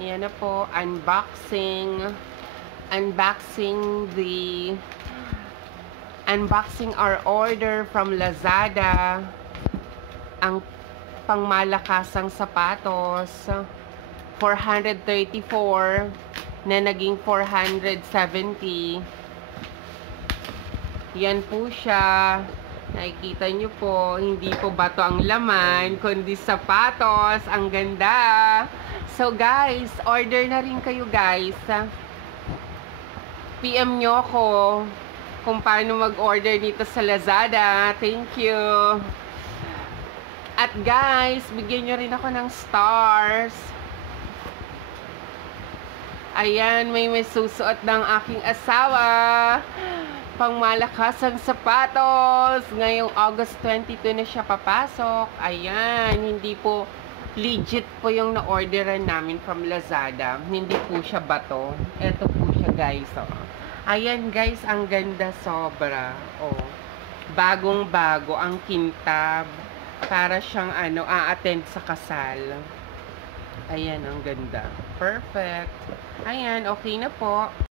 Yan na po, unboxing our order from Lazada. Ang pangmalakasang sapatos, 434 na naging 470. Yan po siya. Nakikita nyo po, hindi po bato ang laman, kundi sapatos. Ang ganda. So guys, order na rin kayo guys. PM nyo ako kung paano mag-order dito sa Lazada. Thank you. At guys, bigyan nyo rin ako ng stars. Ayan, may susuot ng aking asawa. Pangmalakasang sapatos. Ngayong August 22 na siya papasok. Ayan, hindi po legit po yung na-orderan namin from Lazada. Hindi po siya bato. Ito po siya guys. Oh. Ayan guys, ang ganda sobra. Oh. Bagong-bago ang kintab. Para siyang a-attend sa kasal. Ayan, ang ganda. Perfect. Ayan, okay na po.